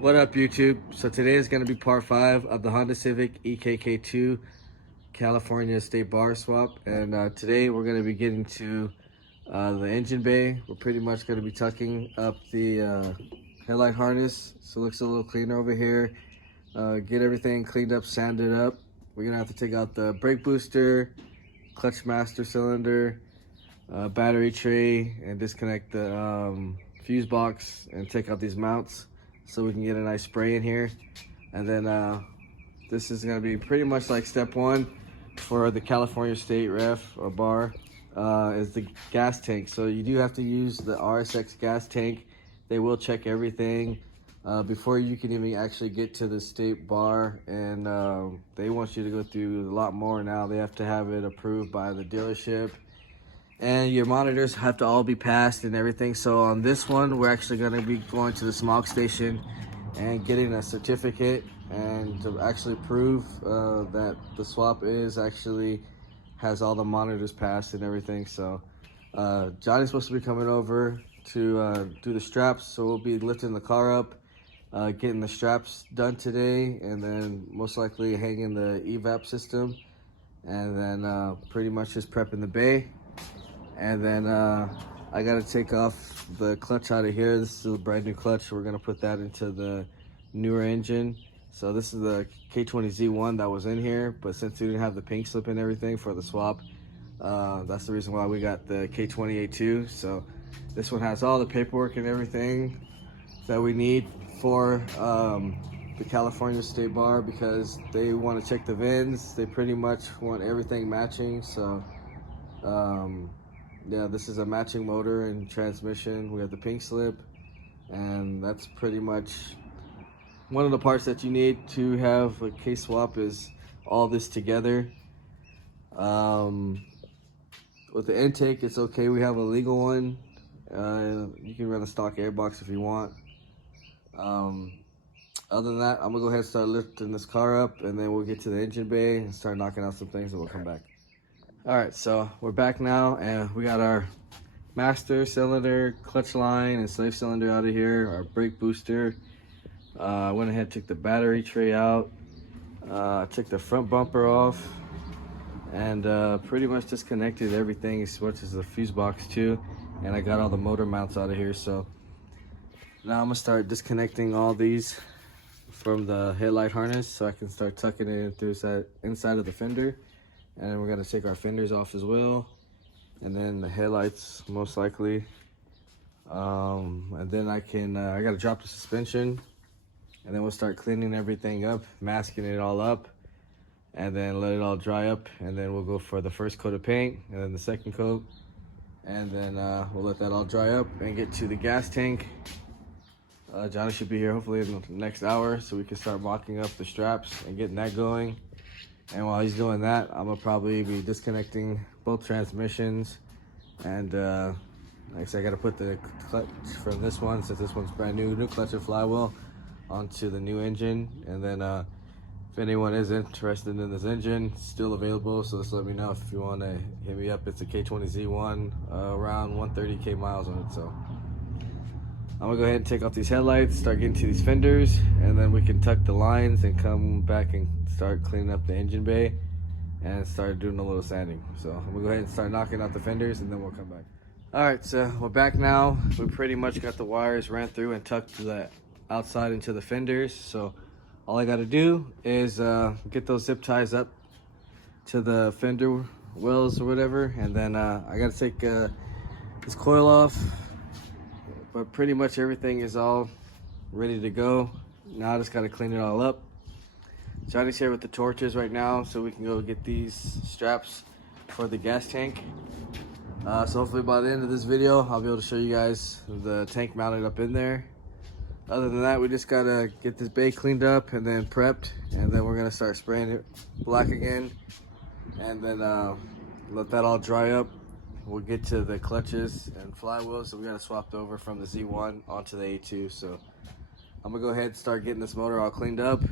What up, YouTube? So today is going to be part 5 of the Honda Civic ekk2 California State Bar Swap. And today we're going to be getting to the engine bay. We're pretty much going to be tucking up the headlight harness so it looks a little cleaner over here. Get everything cleaned up, sanded up. We're going to have to take out the brake booster, clutch master cylinder, battery tray, and disconnect the fuse box and take out these mounts so we can get a nice spray in here. And then this is going to be pretty much like step 1 for the California State Ref or bar, is the gas tank. So you do have to use the RSX gas tank. They will check everything before you can even actually get to the state bar, and they want you to go through a lot more now. They have to have it approved by the dealership, and your monitors have to all be passed and everything. So on this one, we're actually going to be going to the smog station and getting a certificate and to actually prove that the swap is actually has all the monitors passed and everything. So Johnny's supposed to be coming over to do the straps, so we'll be lifting the car up, getting the straps done today, and then most likely hanging the evap system, and then pretty much just prepping the bay. And then I gotta take off the clutch out of here. This is a brand new clutch. We're gonna put that into the newer engine. So this is the K20Z1 that was in here, but since we didn't have the pink slip and everything for the swap, that's the reason why we got the K20A2. So this one has all the paperwork and everything that we need for the California State Bar, because they want to check the VINs. They pretty much want everything matching. So yeah, this is a matching motor and transmission. We have the pink slip, and that's pretty much one of the parts that you need to have a case swap, is all this together. With the intake, it's okay. We have a legal one. You can run a stock airbox if you want. Other than that, I'm gonna go ahead and start lifting this car up, and then we'll get to the engine bay and start knocking out some things, and we'll come back. All right, so we're back now, and we got our master cylinder, clutch line, and slave cylinder out of here, our brake booster. I went ahead and took the battery tray out, took the front bumper off, and pretty much disconnected everything as much as the fuse box too, and I got all the motor mounts out of here. So now I'm gonna start disconnecting all these from the headlight harness so I can start tucking it in through inside of the fender. And then we're gonna take our fenders off as well, and then the headlights most likely. And then I gotta drop the suspension, and then we'll start cleaning everything up, masking it all up, and then let it all dry up, and then we'll go for the first coat of paint, and then the second coat, and then we'll let that all dry up and get to the gas tank. Johnny should be here hopefully in the next hour, so we can start mocking up the straps and getting that going. And while he's doing that, I'm gonna probably be disconnecting both transmissions. And like I said, I gotta put the clutch from this one, since this one's brand new clutch and flywheel, onto the new engine. And then if anyone is interested in this engine, it's still available, so just let me know if you want to hit me up. It's a K20Z1, around 130K miles on it. So I'm gonna go ahead and take off these headlights, start getting to these fenders, and then we can tuck the lines and come back and start cleaning up the engine bay and start doing a little sanding. So I'm gonna go ahead and start knocking out the fenders, and then we'll come back. All right, so we're back now. We pretty much got the wires ran through and tucked to the outside into the fenders. So all I gotta do is get those zip ties up to the fender wells or whatever, and then I gotta take this coil off. But pretty much everything is all ready to go. Now I just gotta clean it all up. Johnny's here with the torches right now, so we can go get these straps for the gas tank. So hopefully by the end of this video, I'll be able to show you guys the tank mounted up in there. Other than that, we just gotta get this bay cleaned up and then prepped, and then we're gonna start spraying it black again, and then let that all dry up. We'll get to the clutches and flywheels, so we got to swap over from the Z1 onto the A2. So I'm gonna go ahead and start getting this motor all cleaned up,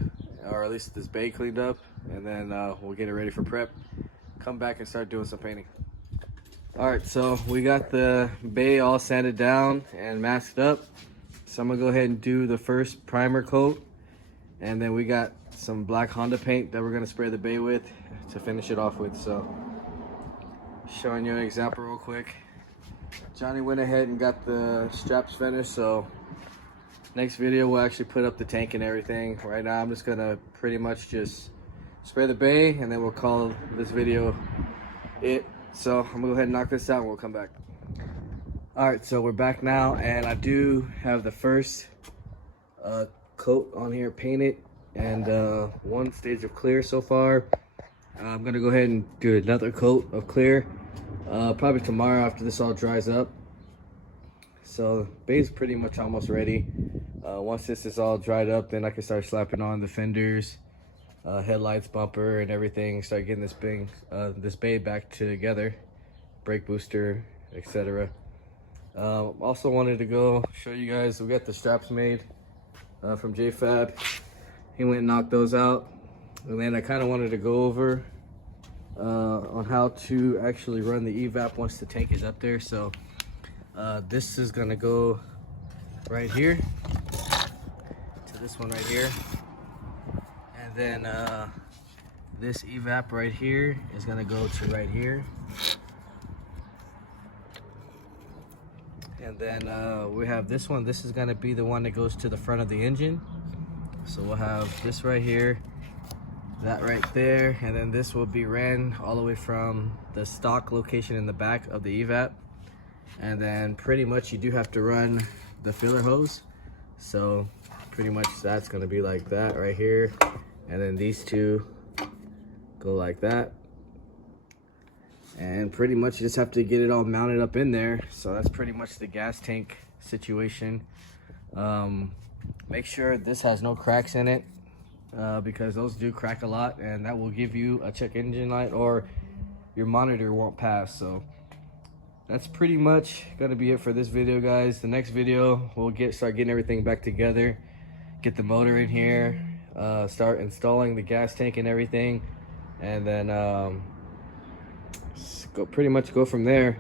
or at least this bay cleaned up, and then we'll get it ready for prep, come back and start doing some painting. All right, so we got the bay all sanded down and masked up. so I'm gonna go ahead and do the first primer coat, and then we got some black Honda paint that we're gonna spray the bay with to finish it off with. So showing you an example real quick. Johnny went ahead and got the straps finished, so next video we'll actually put up the tank and everything. Right now I'm just gonna pretty much just spray the bay, and then we'll call this video it. So I'm gonna go ahead and knock this out and we'll come back. All right, so we're back now, and I do have the first coat on here painted, and one stage of clear so far. I'm gonna go ahead and do another coat of clear probably tomorrow after this all dries up. So bay's pretty much almost ready. Once this is all dried up, then I can start slapping on the fenders, headlights, bumper, and everything. Start getting this bay back together, brake booster, etc. Also wanted to go show you guys, we got the straps made from JFab. He went and knocked those out, and then I kind of wanted to go over on how to actually run the evap once the tank is up there. So this is gonna go right here to this one right here, and then this evap right here is gonna go to right here, and then we have this one. This is gonna be the one that goes to the front of the engine. So we'll have this right here, that right there, and then this will be ran all the way from the stock location in the back of the evap. And then pretty much you do have to run the filler hose. So pretty much that's gonna be like that right here, and then these two go like that, and pretty much you just have to get it all mounted up in there. So that's pretty much the gas tank situation. Make sure this has no cracks in it, because those do crack a lot, and that will give you a check engine light, or your monitor won't pass. So that's pretty much gonna be it for this video, guys. The next video we'll start getting everything back together, get the motor in here, start installing the gas tank and everything, and then pretty much go from there.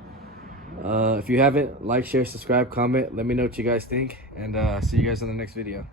If you haven't, like, share, subscribe, comment, let me know what you guys think, and see you guys in the next video.